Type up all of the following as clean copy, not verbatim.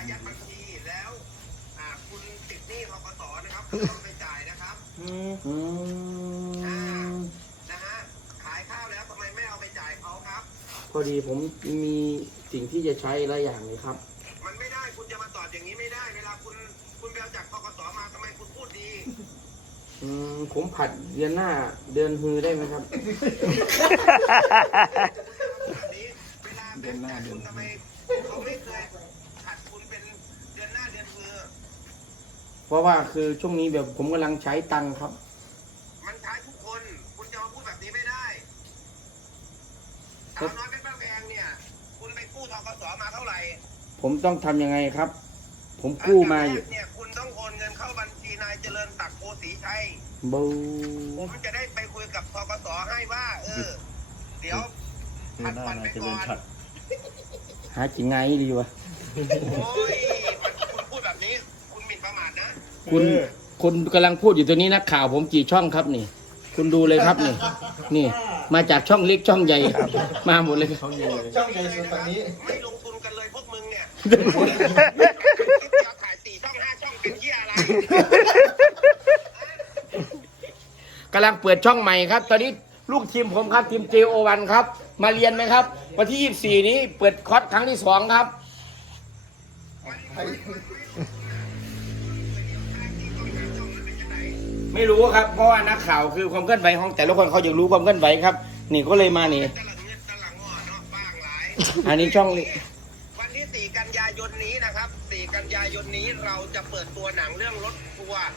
ยัดบัญชีแล้วคุณติดหนี้ธกสนะครับต้องไปจ่ายนะครับนะฮะขายข้าวแล้วทำไมไม่เอาไปจ่ายเขาครับพอดีผมมีสิ่งที่จะใช้หลายอย่างเลยครับมันไม่ได้คุณจะมาตอบอย่างนี้ไม่ได้เวลาคุณไปเอาจากธกสมาทำไมคุณพูดดีผมผัดเดือนหน้าเดือนฮือได้ไหมครับเวลาเดือนหน้าเดือนทำไมเขาไม่เคยผัดคุณเป็นเดือนหน้าเดือนฮือเพราะว่าคือช่วงนี้แบบผมกำลังใช้ตังค์ครับมันใช้ทุกคนคุณจะมาพูดแบบนี้ไม่ได้สาวน้อยเป็นแพงเนี่ยคุณไปกู้ธกสมาเท่าไหร่ผมต้องทำยังไงครับผมกู้มาอยู่เนี่ยคุณต้องโอนเงินเข้าบัญชีนายเจริญศักดิ์โพสีชัยผมจะได้ไปคุยกับธกสให้ว่าเดี๋ยวผัดวันไปก่อนหาจริงไงดีวะโอ้ยคุณพูดแบบนี้คุณหมิ่นประมาทนะคุณกำลังพูดอยู่ตัวนี้นักข่าวผมกี่ช่องครับนี่คุณดูเลยครับนี่มาจากช่องเล็กช่องใหญ่มาหมดเลยช่องใหญ่สุดตอนนี้ไม่ลงทุนกันเลยพวกมึงเนี่ยคลิปเดียวถ่าย4 ช่อง 5 ช่องเป็นเหี้ยอะไรกำลังเปิดช่องใหม่ครับตอนนี้ลูกทีมผมครับทีม JO1 ครับมาเรียนไหมครับวันที่24นี้เปิดคอร์สครั้งที่2ครับไม่รู้ครับเพราะว่านักข่าวคือความเคลื่อนไหวของแต่ละคนเขาอยากรู้ความเคลื่อนไหวครับนี่ก็เลยมานี่อันนี้ช่องวันที่4 กันยายนนี้นะครับ4 กันยายนนี้เราจะเปิดตัวหนังเรื่องรถทัวร์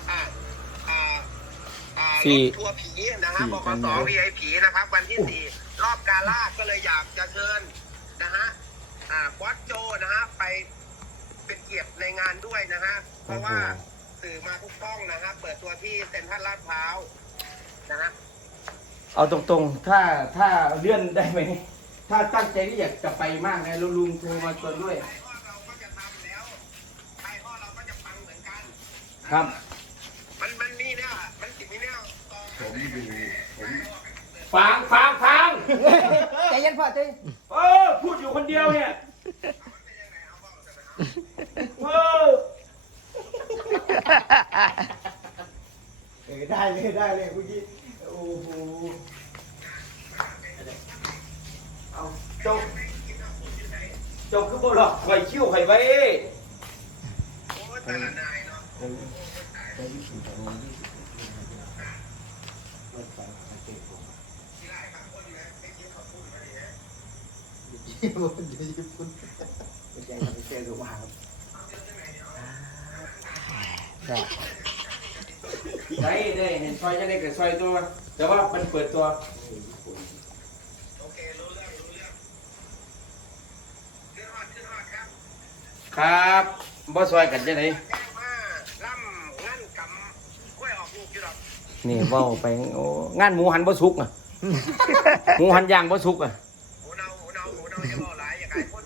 รถทัวร์ผีนะฮะบขส VIP นะครับวันที่4รอบกาล่าก็เลยอยากจะเชิญนะฮะบอสโจนะฮะไปเป็นเกียรติในงานด้วยนะฮะเพราะว่าสื่อมาทุกช่องนะฮะเปิดตัวที่เซ็นทรัลลาดพร้าวนะฮะเอาตรงๆถ้าเลื่อนได้ไหมถ้าตั้งใจที่อยากจะไปมากนะลุงโทรมาชวนด้วยเราก็จะทำแล้วไอ้พ่อเราก็จะฟังเหมือนกันครับมันนี่เนี่ยมันสิ่งนี้เนี่ยผมฟังใจเย็นพ่อใจพูดอยู่คนเดียวเนี่ยได้เลยเมื่อกี้โอ้โหเอาจบคือบ่หรอกไข่คิ้วไข่ไว้โอ้แต่ละนายเนาะญี่ปุ่นเป็นใจทำเป็นเจอกับว่าได้เห็นซอยจะได้กับซอยตัวแต่ว่ามันเปิดตัวโอเครู้เรื่องขึ้นฮอดครับบ่ซอยกันจะไหนมาล่ำงั้นกำกล้วยออกลูกอยู่หรอกนี่เว้าไปโอ้งานหมูหันบ่สุกอ่ะหมูหันย่างบ่สุกอ่ะหมูเนาจะบอกหลายอย่างไรคน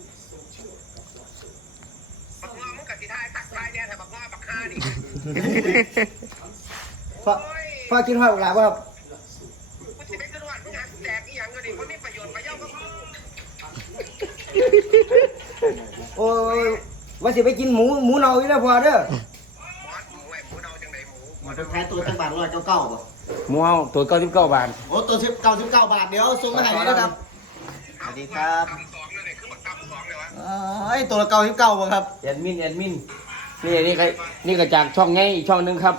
บักงอมึงกับสีท้ายตักท้ายเนี่ยแต่บักงอบักฆ่าดิพ่อกินข้าวหลายป่ะครับกูจะไม่ขึ้นวันมึงหาแจกอีหยังก็ดิมันมีประโยชน์ประโยชน์ก็คือโอ้ยว่าสิไปกินหมูเนาอีกแล้วพ่อเด้อหมูเนาจังไหนหมูมันเป็นแพ้ตัวตั้งบาท199ป่ะหมูเฮาตัว99 บาทโอ้ตัว99 บาทเดี๋ยวส่งมาให้นะครับสวัสดีครับ 2นั่นแหละคือบักตำ2เลยวะตัวละ99ป่ะครับแอดมินนี่ก็จากช่องไงอีกช่องนึงครับ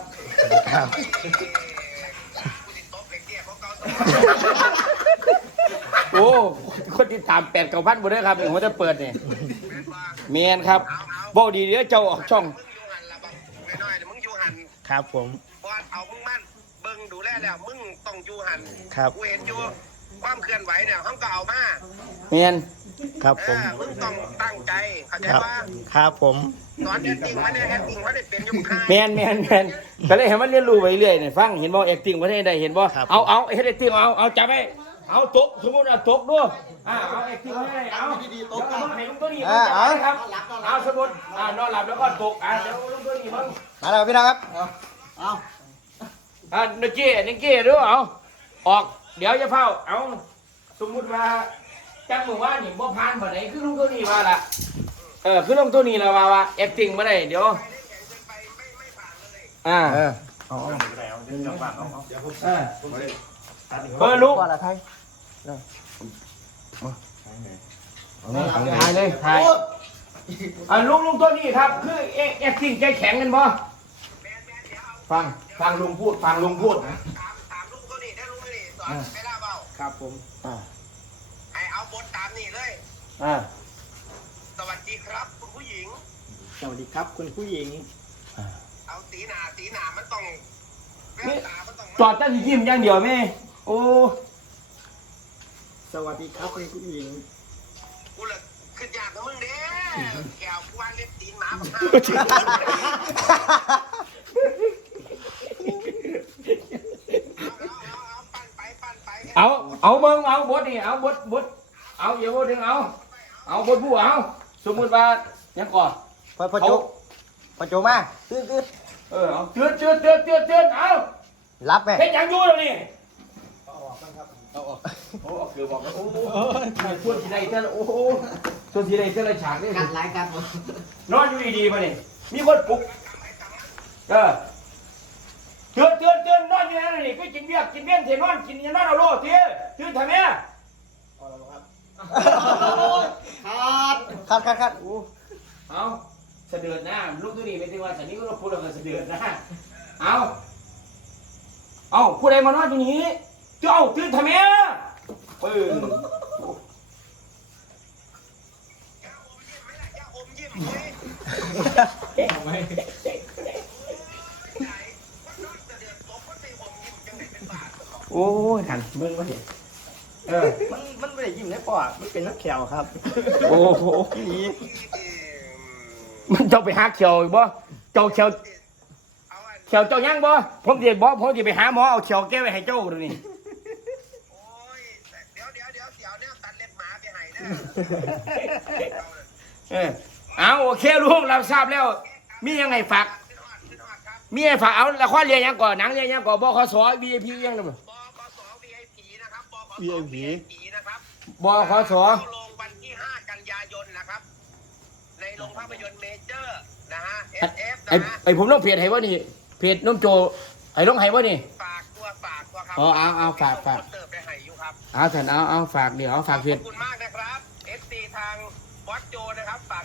โอ้คนที่ตาม8-9,000บ่ได้ครับผมจะเปิดนี่เมียนครับบ่ดีเดี๋ยวเจ้าออกช่องมึงอยู่หันครับผมบอลเอามึงมั่นเบิ่งดูแลแล้วมึงต้องอยู่หันครับกูเห็นอยู่ความเคลื่อนไหวเนี่ยเขาก็เอามาเมียนครับผมมึงต้องตั้งใจเข้าใจว่าครับผมตอนแอคติ้งมันเนี่ยแอคติ้งมันได้เป็นยุคค่ายเมียนก็เลยเห็นมันเรียนรู้ไปเรื่อยเนี่ยฟังเห็นบ่แอคติ้งประเทศใดเห็นบ่เอาเฮ็ดแอคติ้งเอาจับไว้เอาตกสมมุติว่าตกด้วยเอาแอคติ้งให้เอาดีๆตกกันให้ลุงตัวนี้ครับเอาสมมุตินอนหลับแล้วก็ตกเดี๋ยวลุงตัวนี้มึงมาแล้วพี่นะครับนิกกี้ดูเอาออกเดี๋ยวจะเฝ้าเอาสมมุติว่าจังหมู่ว่านี่บ่ผ่านบ่ไหนคือลุงตัวนี้ว่าล่ะคือลงตัวนี้แล้วว่า acting บ่ได้เดี๋ยวไปเล่นแข็งเกินไปไม่ผ่านเลยเออลุกว่าละไทยถ่ายเลยถ่ายลุงตัวนี้ครับคือ acting ใจแข็งกันบ่แมนเดี๋ยวเอาฟังลุงพูดนะถามลุงเขาดิได้ลุงเขาดิสอนไม่ได้เปล่าครับผมให้เอาบทตามนี่เลย สวัสดีครับคุณผู้หญิงสวัสดีครับคุณผู้หญิงเอาสีหนามันต้องแววตามันต้องจอดตั้งยิ้มอย่างเดียวแม่โอ้สวัสดีครับคุณผู้หญิงกูเลยขึ้นยากกับมึงเด้แก้วกูวางเล็บตีนหมาบักเอาปั้นไปเอาเบิ่งเอาบทนี่เอาบทเอาอย่าพูดถึงเอาบทผู้เอาสมมุติว่ายังก่อนพอโจมาตื้อเอาเตือนเอารับไหมเฮ็ดหยังอยู่แล้วนี่เอาออกโอ้คือบอกโอ้ส่วนที่ใดแต่ละโอ้ส่วนที่ใดแต่ละฉากนี่กัดหลายกันผมนอนอยู่ดีๆมานี่มีคนปลุกเตือนนอนอยู่นั่นนี่ก็กินเบียร์กินเบี้ยนเถนอนกินยันนอนเอาโลเตี้ยตื่นทำไมคัดเอาเสดือดนะลูกตัวนี้ไม่ได้ว่าฉันนี่ก็พูดแล้วก็เสดือดนะเอาผู้ใดมานอนตรงนี้เจ้าตื่นทำไมอย่าอมยิ้มเลยโอ้ยทันเบิ่งว่าเห็นมันไม่ได้ยิ้มได้ปอดมันเป็นนักแขวครับโอ้โหมันเจ้าไปหาเขียวอีกบ่เจ้าเขียวเจ้ายังบ่ผมจะไปหาหมอเอาเขียวแก้ไว้ให้เจ้าดูนี่โอ้ยเดี๋ยวเนี่ยตัดเล็บหมาไปให้นะเอาโอเคลุงเราทราบแล้ว มียังไงฝากขึ้นฮอดครับมีไงฝากเอาละครเรียนยังก่อนหนังเรียนยังก่อนบขส VIP ยังนะบกส VIP นะครับบกส VIP นะครับบขสเข้าลงวันที่ 5 กันยายนนะครับ ในโรงภาพยนตร์เมเจอร์นะฮะ SF นะฮะไอผมต้องเพจให้ว่านี่เพจน้องโจไอ้ต้องให้ว่านี่ฝากตัวครัอ๋อเอาฝากเติมไปให้อยู่ครับเอาสันเอาฝากเดี๋ยวเอาฝากเพขจอบคุณมากนะครับ FC ทางบอสโจนะครับ ฝาก